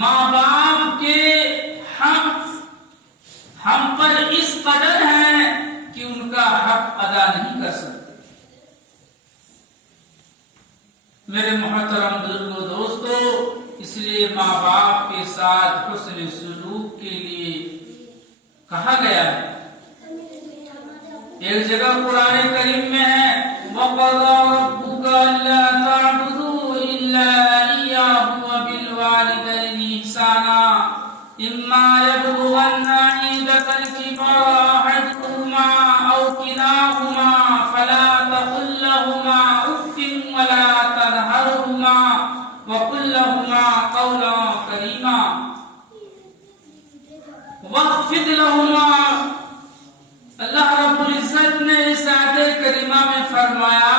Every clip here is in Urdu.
ماں باپ کے حق ہم پر اس قدر ہیں کہ ان کا حق ادا نہیں کر سکتے۔ میرے محترم بزرگوں دوستو، اس لیے ماں باپ کے ساتھ حسن سلوک کے لیے کہا گیا ہے۔ ایک جگہ قرآن کریم میں ہے وَقَضَىٰ رَبُّكَ أَلَّا تَعْبُدُوا إِلَّا إِيَّاهُ وَبِالْوَالِدَيْنِ إِحْسَانًا إِمَّا يَبْلُغَنَّ عِندَكَ الْكِبَرَ أَحَدُهُمَا أَوْ كِلَاهُمَا فَلَا تَقُل لَّهُمَا أُفٍّ وَلَا تَنْهَرْهُمَا وَقُل لَّهُمَا قَوْلًا كَرِيمًا وَاخْفِضْ لَهُمَا۔ اللہ رب العزت نے اس آیت کریمہ میں فرمایا،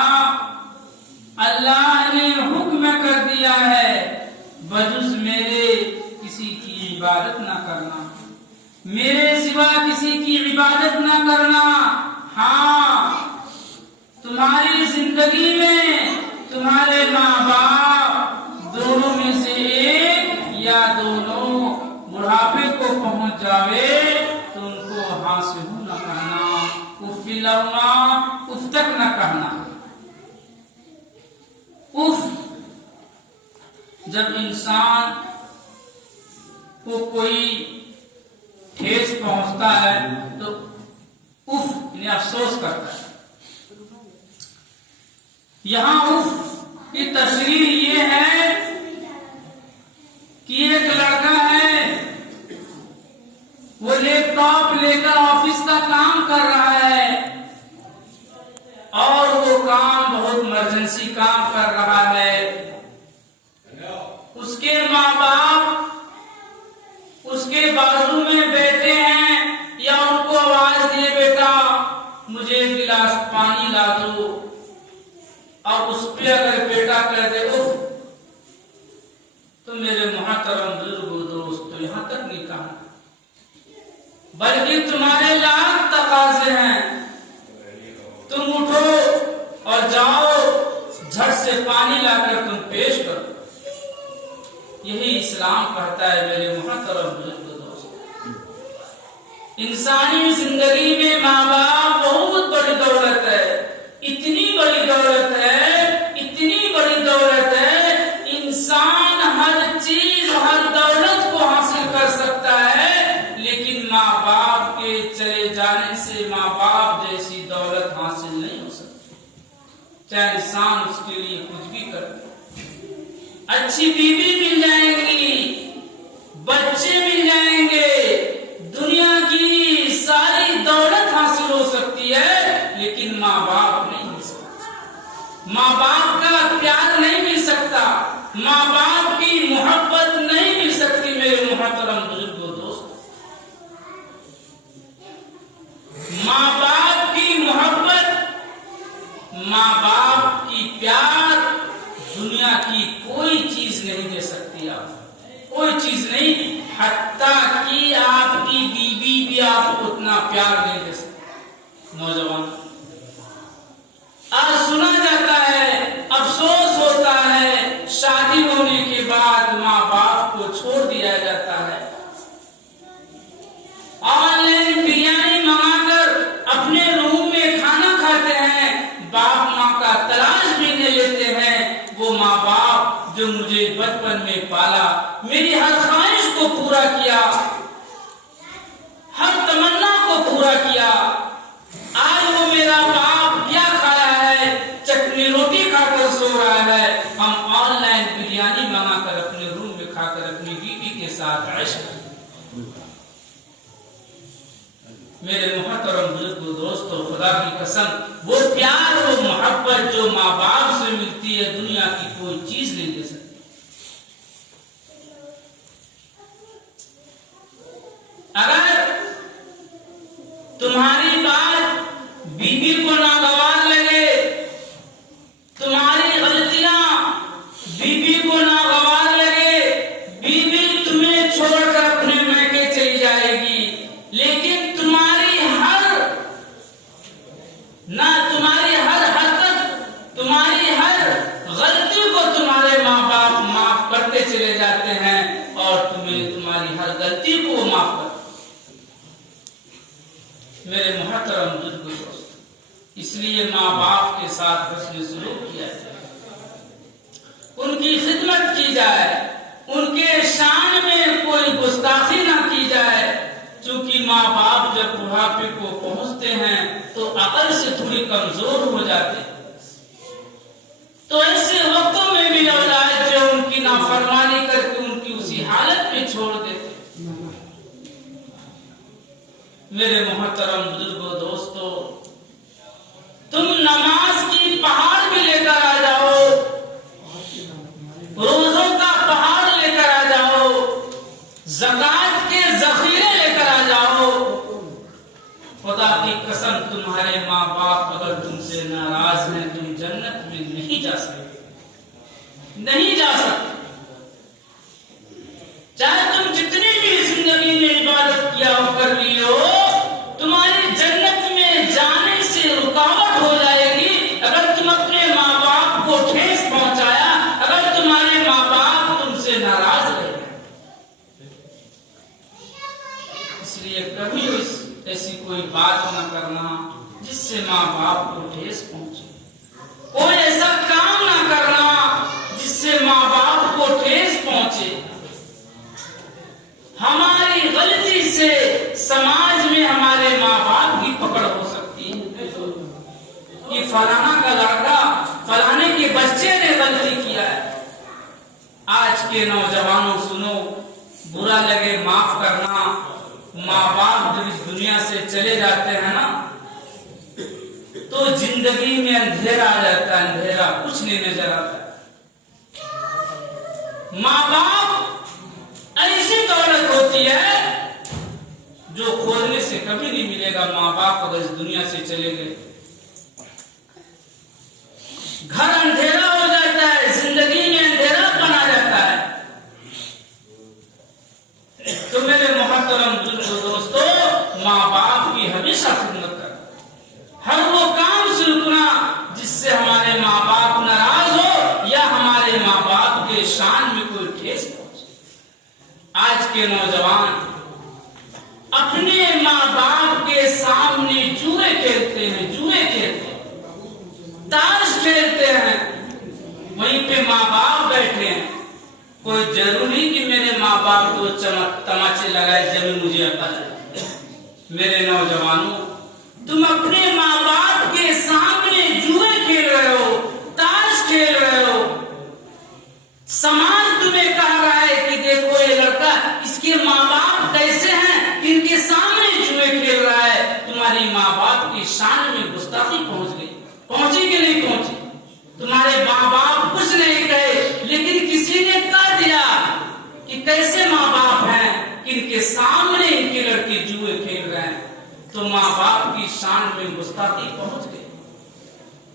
اللہ نے حکم کر دیا ہے بجز میرے کسی کی عبادت نہ کرنا، میرے سوا کسی کی عبادت نہ کرنا۔ ہاں، تمہاری زندگی میں تمہارے ماں باپ دونوں میں سے ایک یا دونوں بڑھاپے کو پہنچ جاوے تو ان کو ہاں سے ہوں نہ کہنا، اف لہما، اف تک نہ کہنا۔ اف، جب انسان کو کوئی ٹھیس پہنچتا ہے تو اف یعنی افسوس کرتا ہے۔ یہاں اف کی تشریح یہ ہے کہ ایک لڑکا ہے، وہ لیپ ٹاپ لے کر آفس کا کام کر رہا ہے اور وہ کام بہت ایمرجنسی کام کر رہا ہے۔ اس کے ماں باپ اس کے بازو میں بیٹھے ہیں یا ان کو آواز دیے بیٹا مجھے ایک گلاس پانی لا دو، اور اس پہ اگر بیٹا کہہ دے اف، تو میرے محترم بزرگوں دوستو یہاں تک نہیں کہا، بلکہ تمہارے لاکھ تقاضے ہیں، تم اٹھو اور جاؤ جھٹ سے پانی لا کر تم پیش کرو۔ یہی اسلام کہتا ہے میرے محترم بزرگوں دوستو۔ انسانی زندگی میں ماں باپ بہت بڑی دولت ہے، اتنی بڑی دولت ہے، اتنی بڑی دولت ہے، انسان ہر چیز ہر دولت کو حاصل کر سکتا ہے، لیکن ماں باپ کے چلے جانے سے ماں باپ جیسی دولت حاصل نہیں ہو سکتی، چاہے انسان اس کے لیے کچھ بھی کرے۔ اچھی بیوی مل جائیں گی، بچے مل جائیں گے، دنیا کی ساری دولت حاصل ہو سکتی ہے، لیکن ماں باپ نہیں مل سکتا، ماں باپ کا پیار نہیں مل سکتا، ماں باپ کی محبت نہیں مل سکتی۔ میرے محترم بزرگوں دوستو، ماں باپ کی محبت، ماں باپ کی پیار دنیا کی کوئی چیز نہیں دے سکتی، آپ کوئی چیز نہیں، حتیٰ کہ آپ کی بیوی بھی آپ کو اتنا پیار نہیں دے سکتی۔ نوجوان، آج سنا جاتا ہے، افسوس ہوتا ہے، شادی ہونے کے بعد ماں باپ کو چھوڑ دیا جاتا ہے، آن لائن بریانی منگا کر اپنے روم میں کھانا کھاتے ہیں، باپ ماں کا تلاش بھی نہیں لیتے ہیں۔ وہ ماں باپ جو مجھے بچپن میں پالا، میری ہر خواہش کو پورا کیا، ہر تمنا کو پورا کیا، آج وہ میرا باپ کیا کھایا ہے، چٹنی روٹی کھا کر سو رہا ہے، ہم آن لائن بریانی منگا کر اپنے روم میں کھا کر اپنی بیوی کے ساتھ عیش کریں۔ میرے محترم بزرگوں دوستو، خدا کی قسم، وہ پیار وہ محبت جو ماں باپ سے ملتی ہے دنیا کی کوئی چیز نہیں دے سکتی۔ اگر تمہاری بات بیوی کو ناگوار لگے، تمہاری غلطیاں بیوی کو ناگوار لگے، بیوی تمہیں چھوڑ کر اپنے میکے چلی جائے گی، لیکن تمہاری ہر حرکت، تمہاری ہر غلطی کو تمہارے ہر غلطی کو وہ معاف کرتا ہے۔ میرے محترم بزرگوں، اس لیے ماں باپ کے ساتھ حسن سلوک کیا جائے، ان کی خدمت کی جائے، ان کے شان میں کوئی گستاخی نہ کی جائے، چونکہ ماں باپ جب بڑھاپے کو پہنچتے ہیں تو عقل سے تھوڑی کمزور ہو جاتے ہیں، تو ایسے وقتوں میں بھی اولاد جو ان کی نافرمانی کر کے ان کی اسی حالت میں چھوڑ دیتے۔ میرے محترم بزرگوں، دوستو، تم نماز کی پہاڑ بھی لے کر آ جاؤ، روزوں کا پہاڑ لے کر آ جاؤ، زکات کے ذخیرے لے کر آ جاؤ، خدا کی قسم تمہارے ماں باپ اگر تم سے ناراض ہیں تم جنت میں نہیں جا سکتے، نہیں جا سکتے۔ چاہے تم جتنی بھی زندگی میں عبادت کیا ہو کر لی ہو، تمہاری جنت میں جانے سے رکاوٹ ہو جائے گی اگر تم اپنے ماں باپ کو ٹھیس پہنچایا، اگر تمہارے ماں باپ تم سے ناراض رہے۔ اس لیے کبھی ایسی کوئی بات نہ کرنا جس سے ماں باپ کو ٹھیس پہنچے، کوئی ایسا کام نہ کرنا جس سے ماں باپ کو ٹھیس پہنچے۔ ہماری غلطی سے سماج میں ہمارے ماں باپ کی پکڑ ہو سکتی ہے کہ فلانا کا لڑکا فلانے کے بچے نے غلطی کیا ہے۔ آج کے نوجوانوں سنو، برا لگے معاف کرنا، ماں باپ جب اس دنیا سے چلے جاتے ہیں نا تو زندگی میں اندھیرا آ جاتا ہے، اندھیرا، کچھ نہیں نظر آتا ہے۔ ماں باپ ایسی دولت ہوتی ہے جو کھوجنے سے کبھی نہیں ملے گا۔ ماں باپ اگر اس دنیا سے چلے گئے گھر اندھیرا ہو جاتا ہے، زندگی میں اندھیرا بنا جاتا ہے۔ تو میرے محترم دوستو، ماں باپ کی ہمیشہ خدمت کرنا، ہر وہ کام سے رکنا جس سے ہمارے ماں باپ ناراض ہو یا ہمارے ماں باپ کے شان میں کوئی ٹھیس پہنچے۔ آج کے نوجوان اپنے ماں باپ کے سامنے جوئے کھیلتے ہیں، تاش کھیلتے ہیں، وہیں پہ ماں باپ بیٹھے ہیں۔ کوئی ضروری نہیں کہ میرے ماں باپ کو تماچے لگائے جب مجھے عقل ہے۔ میرے نوجوانوں، تم اپنے ماں باپ کے سامنے جوئے کھیل رہے ہو، تاش کھیل رہے ہو، سماج تمہیں کہہ رہا ہے کہ دیکھو یہ لڑکا، اس کے ماں باپ کیسے ہیں، ان کے سامنے جوئے کھیل رہا ہے۔ تمہاری ماں باپ کی شان میں گستاخی پہنچ گئی، پہنچی کہ نہیں پہنچی؟ تمہارے ماں باپ کچھ نہیں کہے لیکن کسی نے کہہ دیا کہ کیسے ماں باپ ہیں، ان کے سامنے ان کے لڑکے جوئے کھیل رہے ہیں، تو ماں باپ کی شان میں گستاخی پہنچ گئی۔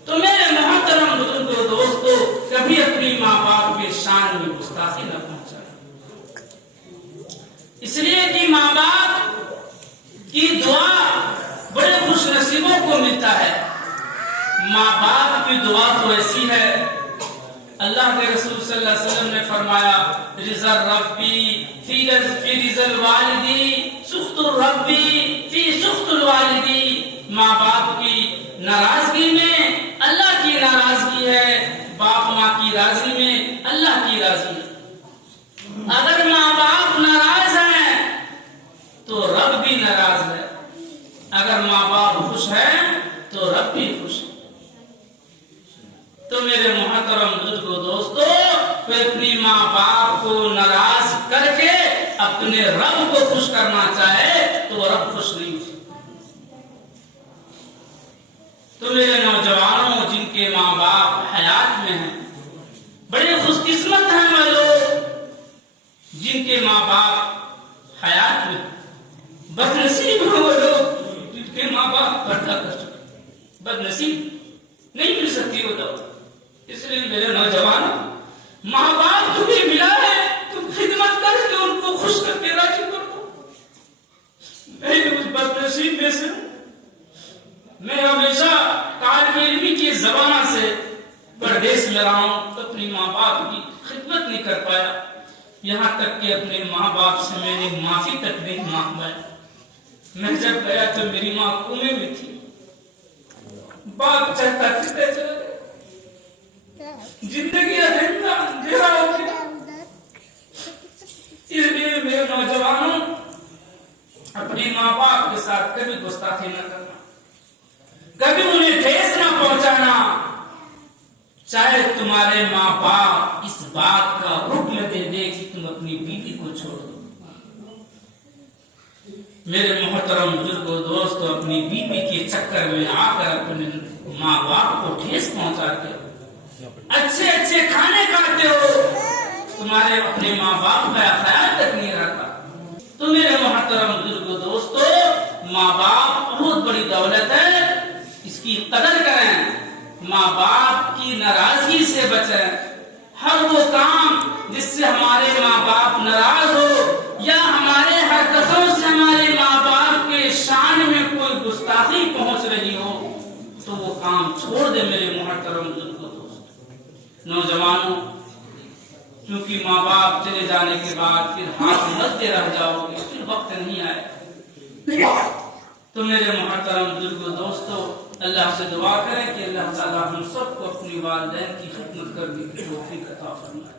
تو میرے محترم بزرگوں، دوستو، کبھی اپنی ماں باپ کے شان میں گستاخی نہ پہنچائے، اس لیے کہ ماں باپ کی دعا بڑے خوش نصیبوں کو ملتا ہے۔ ماں باپ کی دعا تو ایسی ہے، اللہ کے رسول صلی اللہ علیہ وسلم نے فرمایا، رضا ربی فی رضا الوالدی، سخط ربی فی سخط الوالدی۔ ماں باپ کی ناراضگی میں اللہ کی ناراضگی ہے، باپ ماں کی راضی میں اللہ کی راضی ہے۔ اگر ماں باپ ناراض ہیں تو رب بھی ناراض ہے، اگر ماں باپ خوش ہیں تو رب بھی خوش ہے۔ تو میرے محترم بزرگوں، دوستو، کوئی اپنی ماں باپ کو ناراض کر کے اپنے رب کو خوش کرنا چاہے تو رب خوش نہیں ہو سکتا۔ تو میرے نوجوانوں، جن کے ماں باپ حیات میں ہیں، بڑے خوش قسمت ہیں وہ لوگ جن کے ماں باپ حیات میں، بد نصیب ہیں وہ لوگ جن کے ماں باپ پردہ کر چکے، بد نصیب، نہیں مل سکتی وہ دولت۔ اس لیے میرے نوجوان، ماں باپ تمہیں ملا ہے، تم خدمت کر کے ان کو خوش کر کے راضی کر دو۔ میں اس بد نصیب میں سے ہوں، میں ہمیشہ طالب علمی کی زبانہ سے پردیس میں رہا ہوں، اپنی ماں باپ کی خدمت نہیں کر پایا، یہاں تک کہ اپنے ماں باپ سے میں نے معافی تک نہیں مانگا. میں جب گیا تو میری ماں کنویں میں تھی. باپ چہتا چلتے چلے گئے. زندگی اندھیرا ہو گیا. اس لیے میرے نوجوانوں اپنے ماں باپ کے ساتھ کبھی گستاخی نہ کرنا, کبھی انہیں ٹھیس نہ پہنچانا. چاہے تمہارے ماں باپ اس بات کا حکم دے دے کہ تم اپنی بیوی کو چھوڑ دو. میرے محترم بزرگوں دوستوں, اپنی بیوی کے چکر میں آ کر اپنے ماں باپ کو ٹھیس پہنچاتے ہو, اچھے اچھے کھانے کھاتے ہو, تمہارے اپنے ماں باپ کا خیال تک نہیں رہتا. تو میرے محترم بزرگوں دوستوں, ماں باپ بہت بڑی دولت ہے, اس کی قدر کریں. ماں باپ کی ناراضگی سے بچیں. ہر وہ کام جس سے ہمارے ماں باپ ناراض ہو یا ہمارے حرکتوں سے ہمارے ماں باپ کے شان میں کوئی گستاخی پہنچ رہی ہو تو وہ کام چھوڑ دے. میرے محترم بزرگوں دوستوں, نوجوانوں, کیونکہ ماں باپ چلے جانے کے بعد پھر ہاتھ ملتے رہ جاؤ گے, پھر وقت نہیں آئے. تو میرے محترم بزرگوں دوستوں, اللہ سے دعا کریں کہ اللہ تعالی ہم سب کو اپنی والدین کی خدمت کرنے کی توفیق عطا فرمائے.